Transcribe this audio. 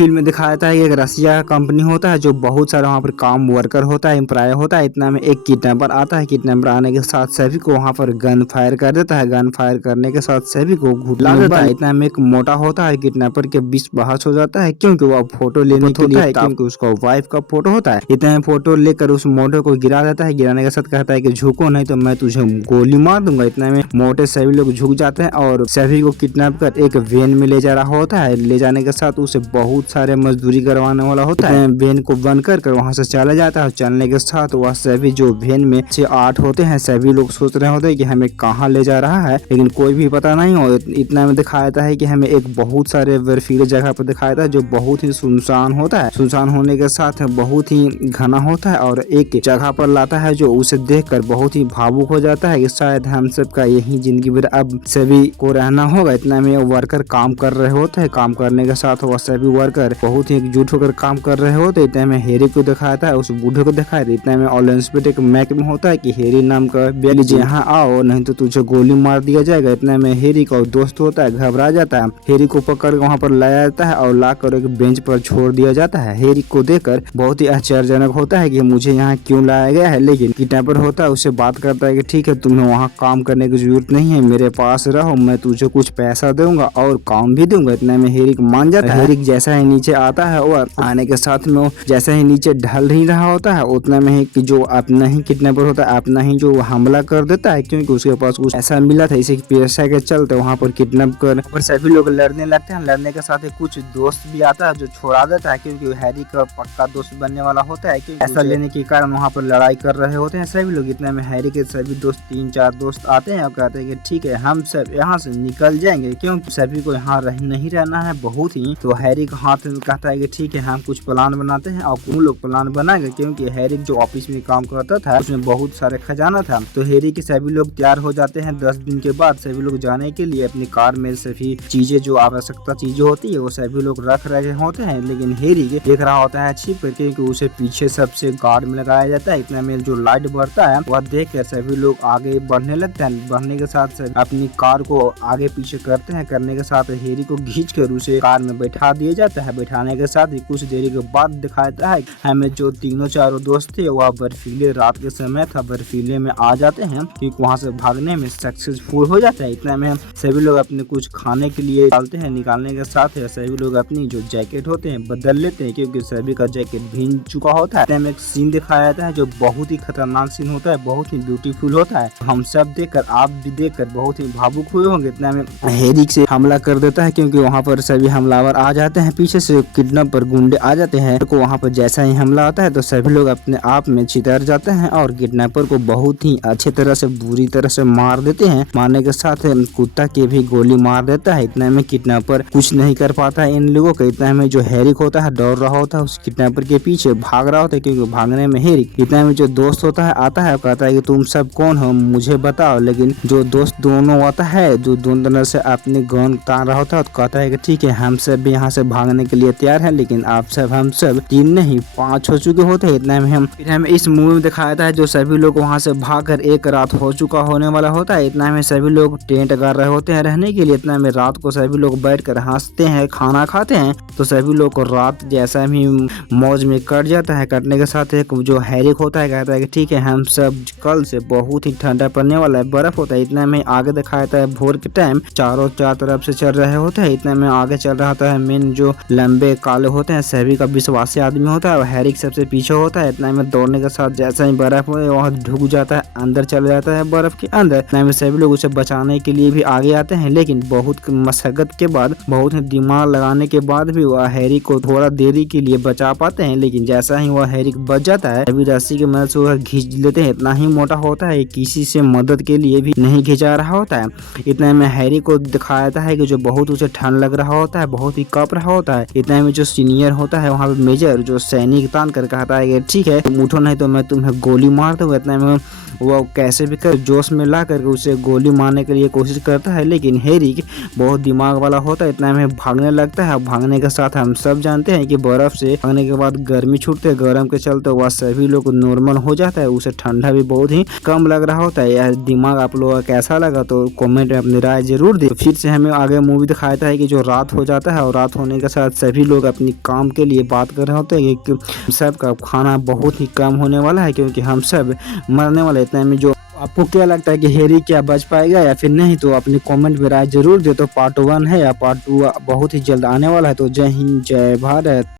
Film में दिखाया था एक रसिया का कंपनी होता है जो बहुत सारा वहाँ पर काम वर्कर होता है, एम्प्लॉय होता है। इतना में एक किडनैपर आता है। किडनैपर आने के साथ सभी को वहाँ पर गन फायर कर देता है। गन फायर करने के साथ सभी को घुटला देता है। इतना में एक मोटा होता है, किडनैपर के बीच बहस हो जाता है क्योंकि वो फोटो लेने के लिए क्योंकि उसका वाइफ का फोटो होता है। इतना में फोटो लेकर उस मोटे को गिरा देता है। गिराने के साथ कहता है कि झुको नहीं तो मैं तुझे गोली मार दूंगा। इतना में मोटे सभी लोग झुक जाते हैं और सभी को किडनैप कर एक वैन में ले जा रहा होता है। ले जाने के साथ उसे बहुत सारे मजदूरी करवाने वाला होता है। वैन को बंद कर वहाँ से चला जाता है। चलने के साथ वह सभी जो वैन में से 8 होते हैं सभी लोग सोच रहे होते हैं कि हमें कहाँ ले जा रहा है, लेकिन कोई भी पता नहीं हो। इतना में दिखाया था है कि हमें एक बहुत सारे बर्फीले जगह पर दिखाया था जो बहुत ही सुनसान होता है। सुनसान होने के साथ बहुत ही घना होता है और एक जगह पर लाता है जो उसे देखकर बहुत ही भावुक हो जाता है कि शायद हम सब का यही जिंदगी भर अब सभी को रहना होगा। इतना में वर्कर काम कर रहे होते हैं। काम करने के साथ वह सभी वर्कर बहुत ही एकजुट होकर काम कर रहे होते। इतने में हेरी को दिखाया था, उस बूढ़े को दिखाया था। इतने में ऑलिम्पिक एक मैक में होता है कि हेरी नाम का व्यक्ति यहाँ आओ नहीं तो तुझे गोली मार दिया जाएगा। इतने में हेरी का दोस्त होता है घबरा जाता है। हेरी को पकड़ वहाँ पर लाया जाता है और लाकर एक बेंच पर छोड़ दिया जाता है। हेरी को देखकर बहुत ही आश्चर्यजनक होता है कि मुझे यहाँ क्यों लाया गया है, लेकिन किडनैपर होता है उससे बात करता है कि ठीक है तुम्हें वहाँ काम करने की जरूरत नहीं है, मेरे पास रहो, मैं तुझे कुछ पैसा दूंगा और काम भी दूंगा। इतने में हेरी मान जाता है। हेरी जैसा ही नीचे आता है और आने के साथ में जैसा ही नीचे ढल नहीं रहा होता है उतना में ही कि जो अपना ही किडनैपर होता है अपना ही जो हमला कर देता है क्योंकि उसके पास कुछ ऐसा मिला था। इसी पैसा के चलते वहाँ पर किडनैप कर और सभी लोग लड़ने लगते हैं। लड़ने के साथ ही कुछ दोस्त भी आता है जो छोड़ा देता है क्योंकि हैरी का पक्का दोस्त बनने वाला होता है। क्योंकि ऐसा लेने के कारण वहाँ पर लड़ाई कर रहे होते हैं सभी लोग। इतने में हैरी के सभी दोस्त 3-4 दोस्त आते हैं और कहते हैं कि ठीक है हम सब यहाँ से निकल जाएंगे क्योंकि सभी को यहाँ नहीं रहना है बहुत ही। तो हैरी का हाथ में कहता है कि ठीक है हम कुछ प्लान बनाते हैं और तुम लोग प्लान बनाएंगे क्योंकि हैरी जो ऑफिस में काम करता था उसमें बहुत सारे खजाना था। तो हैरी के सभी लोग तैयार हो जाते हैं। 10 दिन के बाद सभी लोग जाने के लिए अपनी कार में सभी चीजें जो आवश्यकता चीजें होती है वो सभी लोग रख रहे होते हैं। लेकिन हैरी देख रहा होता है छिप कर क्योंकि उसे पीछे सबसे गार्ड में लगाया जाता है। इतना में जो लाइट बढ़ता है वह देख कर सभी लोग आगे बढ़ने लगते हैं। बढ़ने के साथ अपनी कार को आगे पीछे करते हैं। करने के साथ हैरी को खींच कर उसे कार में बैठा दिया जाता है। बैठाने के साथ ही कुछ देरी के बाद दिखाता है हमें जो तीनों चारों दोस्त थे वह बर्फीले रात के समय था बर्फीले में आ जाते हैं क्योंकि वहाँ से भागने में सक्सेसफुल हो जाता है। इतना में सभी लोग अपने कुछ खाने के लिए डालते हैं। निकालने के साथ सभी लोग अपनी जो जैकेट होते हैं बदल लेते हैं क्योंकि सभी का जैकेट भीग चुका होता है। एक सीन दिखाया जाता है जो बहुत ही खतरनाक सीन होता है, बहुत ही ब्यूटीफुल होता है। हम सब देखकर आप भी देखकर बहुत ही भावुक हुए होंगे। इतना में हैरी से हमला कर देता है क्योंकि वहाँ पर सभी हमलावर आ जाते हैं। पीछे से किडनैप पर गुंडे आ जाते हैं। तो वहाँ पर जैसा ही हमला आता है तो सभी लोग अपने आप में चितर जाते हैं और किडनैपर को बहुत ही अच्छे तरह से बुरी तरह से मार देते हैं। मारने के साथ कुत्ता के भी गोली मार देता है। इतना में किडनैपर कुछ नहीं कर पाता है इन लोगों को। इतना में जो हैरी होता है दौड़ रहा होता है उस किडनैपर के पीछे भाग रहा होता है क्योंकि भागने में हैरी। इतना में जो दोस्त होता है आता है कहता है कि तुम सब कौन हो मुझे बताओ। लेकिन जो दोस्त दोनों आता है जो दोनों तरह से अपने गन तान रहा होता है तो कहता है कि ठीक है हम सब भी यहाँ से भागने के लिए तैयार हैं, लेकिन आप सब हम सब 3 नहीं 5 हो चुके होते हैं। इतना में हमें इस मूवी में दिखाया था जो सभी लोग वहाँ से भागकर एक रात हो चुका होने वाला होता है। इतना में सभी लोग टेंट कर रहे होते हैं रहने के लिए। इतना में रात को सभी लोग बैठकर हंसते हैं खाना खाते हैं। तो सभी लोग को रात जैसा ही मौज में कट जाता है। कटने के साथ एक जो हैरी होता है कहता है कि ठीक है हम सब कल से बहुत ही ठंडा पड़ने वाला है, बर्फ होता है। इतना में आगे दिखाया था भोर के टाइम चारों चार तरफ से चल रहे होते हैं। इतना में आगे चल रहा था मेन जो लंबे काले होते हैं सभी का विश्वासी आदमी होता है और हैरी सबसे पीछे होता है। इतना में दौड़ने के साथ जैसा ही बर्फ वहाँ ढुक जाता है अंदर चले जाता है बर्फ के अंदर। इतना में सभी लोग उसे बचाने के लिए भी आगे आते हैं, लेकिन बहुत मशक्कत के बाद बहुत ही दिमाग लगाने के बाद भी वह हैरी को थोड़ा देरी के लिए बचा पाते हैं। लेकिन जैसा ही वह हैरी बच जाता है अभी रस्सी की मदद से वह खींच लेते हैं। इतना ही मोटा होता है किसी से मदद के लिए भी नहीं खिंचा रहा होता है। इतना में हैरी को दिखाया है कि जो बहुत उसे ठंड लग रहा होता है, बहुत ही कप रहा होता है। इतना में जो सीनियर होता है वहाँ पे मेजर जो सैनिक तान कर कहता है कि ठीक है तुम उठो नहीं तो मैं तुम्हें गोली मार दूंगा। इतना में वो कैसे भी कर जोश में ला करके उसे गोली मारने के लिए कोशिश करता है, लेकिन हैरी बहुत दिमाग वाला होता है। इतना में भागने लगता है। भागने के साथ हम सब जानते हैं कि बर्फ से भागने के बाद गर्मी छूटते है, गर्म के चलते वह सभी लोग नॉर्मल हो जाता है। उसे ठंडा भी बहुत ही कम लग रहा होता है। यह दिमाग आप लोगों का कैसा लगा तो कमेंट में अपनी राय जरूर दे। फिर से हमें आगे मूवी दिखाता है कि जो रात हो जाता है और रात होने के साथ साथ सभी लोग अपनी काम के लिए बात कर रहे होते हैं कि हम सब का खाना बहुत ही कम होने वाला है, क्योंकि हम सब मरने वाले इतने में। जो आपको क्या लगता है कि हैरी क्या बच पाएगा या फिर नहीं, तो अपने कमेंट में राय जरूर दे। तो पार्ट 1 है या पार्ट 2 बहुत ही जल्द आने वाला है। तो जय हिंद, जय भारत।